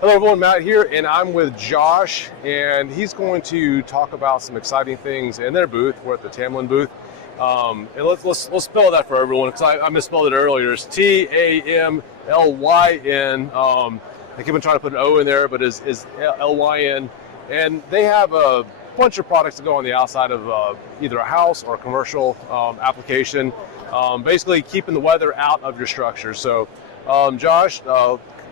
Hello everyone, Matt here, and I'm with Josh, and he's going to talk about some exciting things in their booth. We're at the Tamlyn booth. And let's spell that for everyone, because I misspelled it earlier. It's Tamlyn. I keep on trying to put an O in there, but it's Lyn. And they have a bunch of products that go on the outside of either a house or a commercial application, basically keeping the weather out of your structure. So, Josh,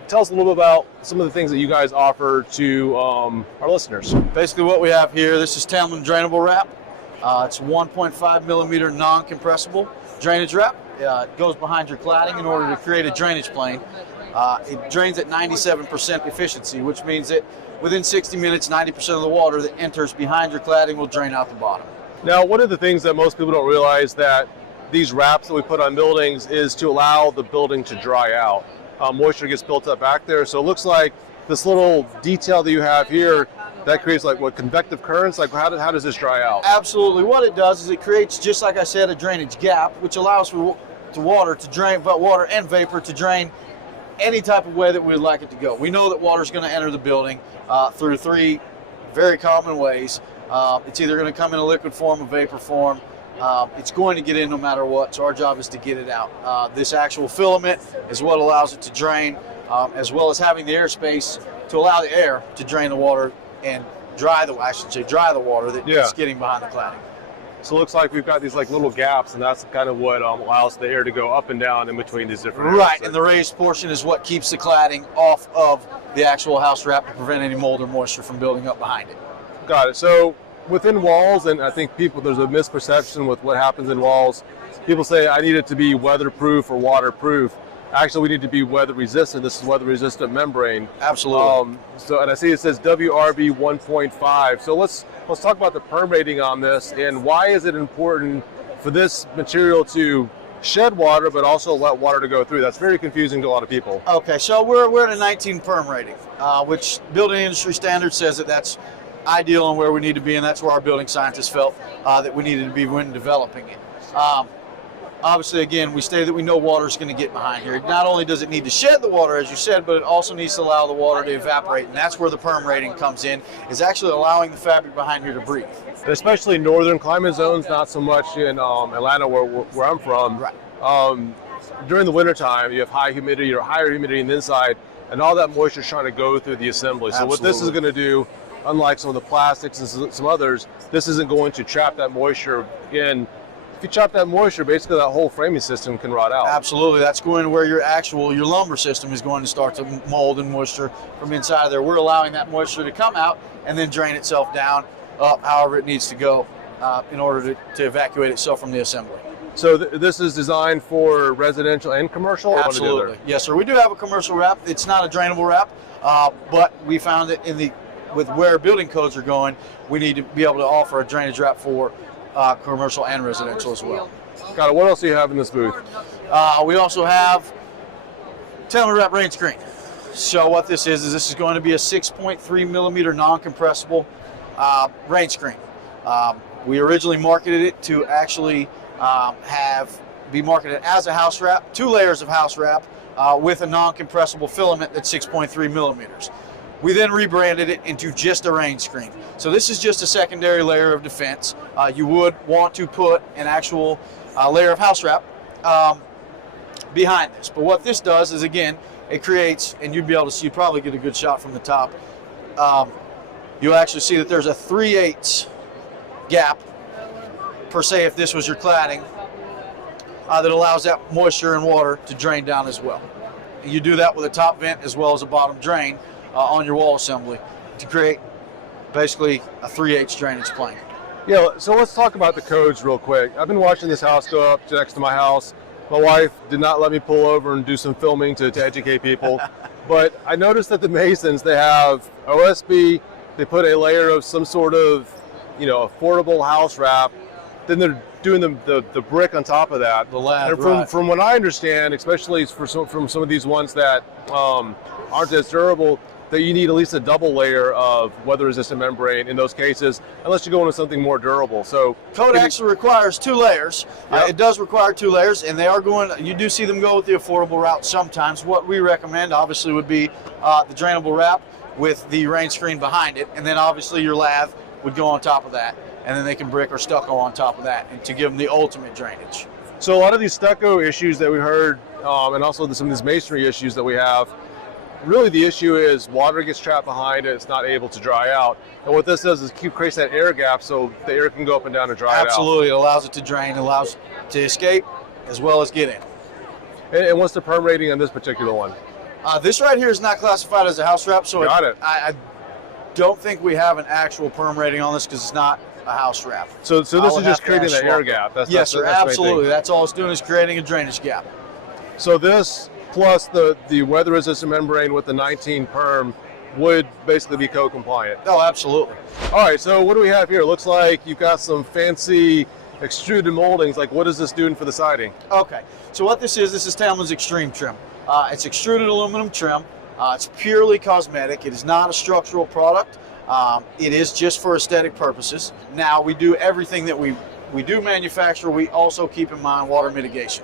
tell us a little bit about some of the things that you guys offer to our listeners. Basically what we have here, this is Tamlyn drainable wrap. It's 1.5 millimeter non-compressible drainage wrap. It goes behind your cladding in order to create a drainage plane. It drains at 97% efficiency, which means that within 60 minutes, 90% of the water that enters behind your cladding will drain out the bottom. Now, one of the things that most people don't realize that these wraps that we put on buildings is to allow the building to dry out. Moisture gets built up back there, so it looks like this little detail that you have here that creates like what, convective currents? Like how does this dry out? Absolutely. What it does is it creates, just like I said, a drainage gap, which allows for water to drain, but water and vapor to drain any type of way that we'd like it to go. We know that water is going to enter the building through three very common ways. It's either going to come in a liquid form, a vapor form. It's going to get in no matter what, so our job is to get it out. This actual filament is what allows it to drain, as well as having the airspace to allow the air to drain the water and dry the water that's getting behind the cladding. So it looks like we've got these like little gaps, and that's kind of what allows the air to go up and down in between these different areas. Right, and the raised portion is what keeps the cladding off of the actual house wrap to prevent any mold or moisture from building up behind it. Got it. So within walls, and I think there's a misperception with what happens in walls. People say, I need it to be weatherproof or waterproof. Actually, we need to be weather resistant. This is weather resistant membrane. Absolutely. And I see it says WRB 1.5. So let's talk about the perm rating on this, and why is it important for this material to shed water but also let water to go through? That's very confusing to a lot of people. Okay, so we're at a 19 perm rating, which building industry standard says that that's ideal and where we need to be, and that's where our building scientists felt that we needed to be when developing it. Obviously, again, we stated that we know water is going to get behind here. Not only does it need to shed the water, as you said, but it also needs to allow the water to evaporate, and that's where the perm rating comes in, is actually allowing the fabric behind here to breathe. Especially northern climate zones, not so much in Atlanta where I'm from. Right. During the wintertime, you have high humidity or higher humidity on the inside, and all that moisture is trying to go through the assembly. So what this is going to do, unlike some of the plastics and some others, this isn't going to trap that moisture in. If you trap that moisture, basically that whole framing system can rot out. Absolutely. That's going to where your lumber system is going to start to mold and moisture from inside of there. We're allowing that moisture to come out and then drain itself down, up, however it needs to go in order to evacuate itself from the assembly. So this is designed for residential and commercial? Absolutely. Yes, sir. We do have a commercial wrap. It's not a drainable wrap, but we found that with where building codes are going, we need to be able to offer a drainage wrap for commercial and residential as well. Got it. What else do you have in this booth? We also have Tamlyn wrap rain screen. So what this is this is going to be a 6.3 millimeter non-compressible rain screen. We originally marketed it to actually be marketed as a house wrap, 2 layers of house wrap with a non-compressible filament that's 6.3 millimeters. We then rebranded it into just a rain screen. So this is just a secondary layer of defense. You would want to put an actual layer of house wrap behind this. But what this does is, again, it creates, and you'd be able to see, probably get a good shot from the top. You'll actually see that there's a 3/8 gap, per se, if this was your cladding, that allows that moisture and water to drain down as well. And you do that with a top vent as well as a bottom drain on your wall assembly to create basically a 3/8 drainage plane. Yeah, so let's talk about the codes real quick. I've been watching this house go up next to my house. My wife did not let me pull over and do some filming to educate people. But I noticed that the masons, they have OSB, they put a layer of some sort of, affordable house wrap, then they're doing the brick on top of that. The lab, and right. From what I understand, especially from some of these ones that aren't as durable, that you need at least a double layer of weather-resistant membrane in those cases, unless you go into something more durable. So Code actually requires 2 layers. Yep. It does require 2 layers, and they are going. You do see them go with the affordable route sometimes. What we recommend, obviously, would be the drainable wrap with the rain screen behind it, and then obviously your lath would go on top of that, and then they can brick or stucco on top of that, and to give them the ultimate drainage. So a lot of these stucco issues that we heard, and also some of these masonry issues that we have, really the issue is water gets trapped behind it, it's not able to dry out. And what this does is creates that air gap so the air can go up and down and dry it out. Absolutely, it allows it to drain, it allows it to escape as well as get in. And what's the perm rating on this particular one? This right here is not classified as a house wrap, so Got it. I don't think we have an actual perm rating on this because it's not a house wrap. So this is just creating that air gap. Yes, sir, that's the main absolutely. thing. That's all it's doing is creating a drainage gap. So this plus the weather resistant membrane with the 19 perm would basically be code compliant. Oh, absolutely. All right, so what do we have here? It looks like you've got some fancy extruded moldings. Like, what is this doing for the siding? Okay, so what this is Tamlin's Extreme Trim. It's extruded aluminum trim. It's purely cosmetic. It is not a structural product. It is just for aesthetic purposes. Now, we do everything that we do manufacture. We also keep in mind water mitigation.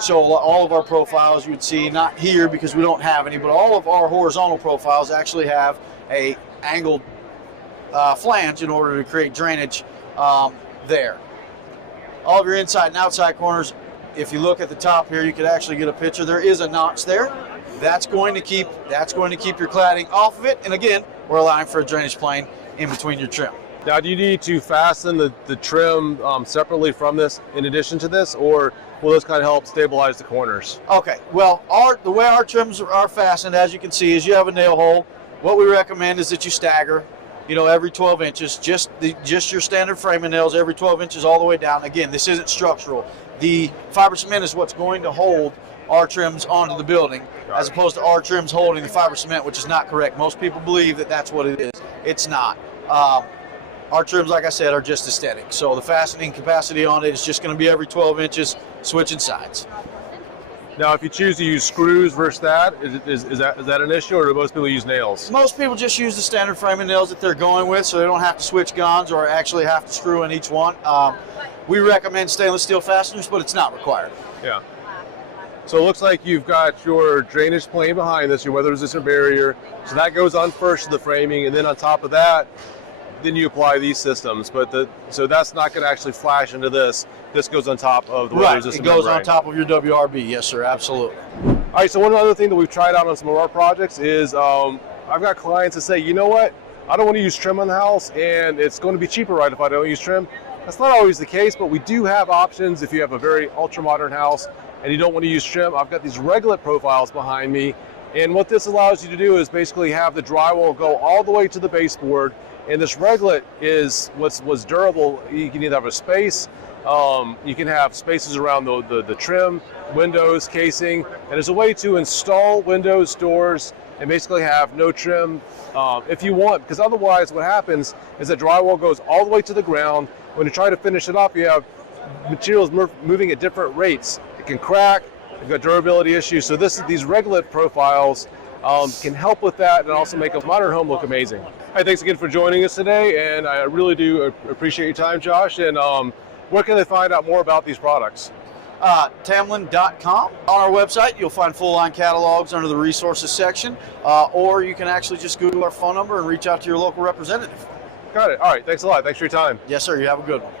So all of our profiles you would see, not here because we don't have any, but all of our horizontal profiles actually have a angled flange in order to create drainage there. All of your inside and outside corners, if you look at the top here, you could actually get a picture. There is a notch there. That's going to keep your cladding off of it. And again, we're allowing for a drainage plane in between your trim. Now, do you need to fasten the trim separately from this in addition to this, or will this kind of help stabilize the corners? Okay, well, the way our trims are fastened, as you can see, is you have a nail hole. What we recommend is that you stagger, every 12 inches, just your standard framing nails every 12 inches all the way down. Again, this isn't structural. The fiber cement is what's going to hold our trims onto the building, as opposed to our trims holding the fiber cement, which is not correct. Most people believe that that's what it is. It's not. Our trims, like I said, are just aesthetic. So the fastening capacity on it is just going to be every 12 inches, switching sides. Now, if you choose to use screws versus that, is that an issue, or do most people use nails? Most people just use the standard framing nails that they're going with, so they don't have to switch guns or actually have to screw in each one. We recommend stainless steel fasteners, but it's not required. Yeah. So it looks like you've got your drainage plane behind this, your weather-resistant barrier. So that goes on first to the framing, and then on top of that, then you apply these systems. So that's not going to actually flash into this. This goes on top of the weather-resistant It goes membrane. on top of your WRB. Yes, sir, absolutely. All right, so one other thing that we've tried out on some of our projects is I've got clients that say, you know what, I don't want to use trim on the house, and it's going to be cheaper, right, if I don't use trim. That's not always the case, but we do have options if you have a very ultra-modern house and you don't want to use trim. I've got these reglet profiles behind me, and what this allows you to do is basically have the drywall go all the way to the baseboard, and this reglet is what's durable. You can either have a space, you can have spaces around the trim, windows, casing, and it's a way to install windows, doors, and basically have no trim if you want, because otherwise what happens is that drywall goes all the way to the ground. When you try to finish it up, you have materials moving at different rates. It can crack, you've got durability issues. So these reglet profiles can help with that and also make a modern home look amazing. Hey, thanks again for joining us today, and I really do appreciate your time, Josh. And where can they find out more about these products? Tamlin.com. On our website, you'll find full line catalogs under the resources section, or you can actually just Google our phone number and reach out to your local representative. Got it. All right. Thanks a lot. Thanks for your time. Yes, sir. You have a good one.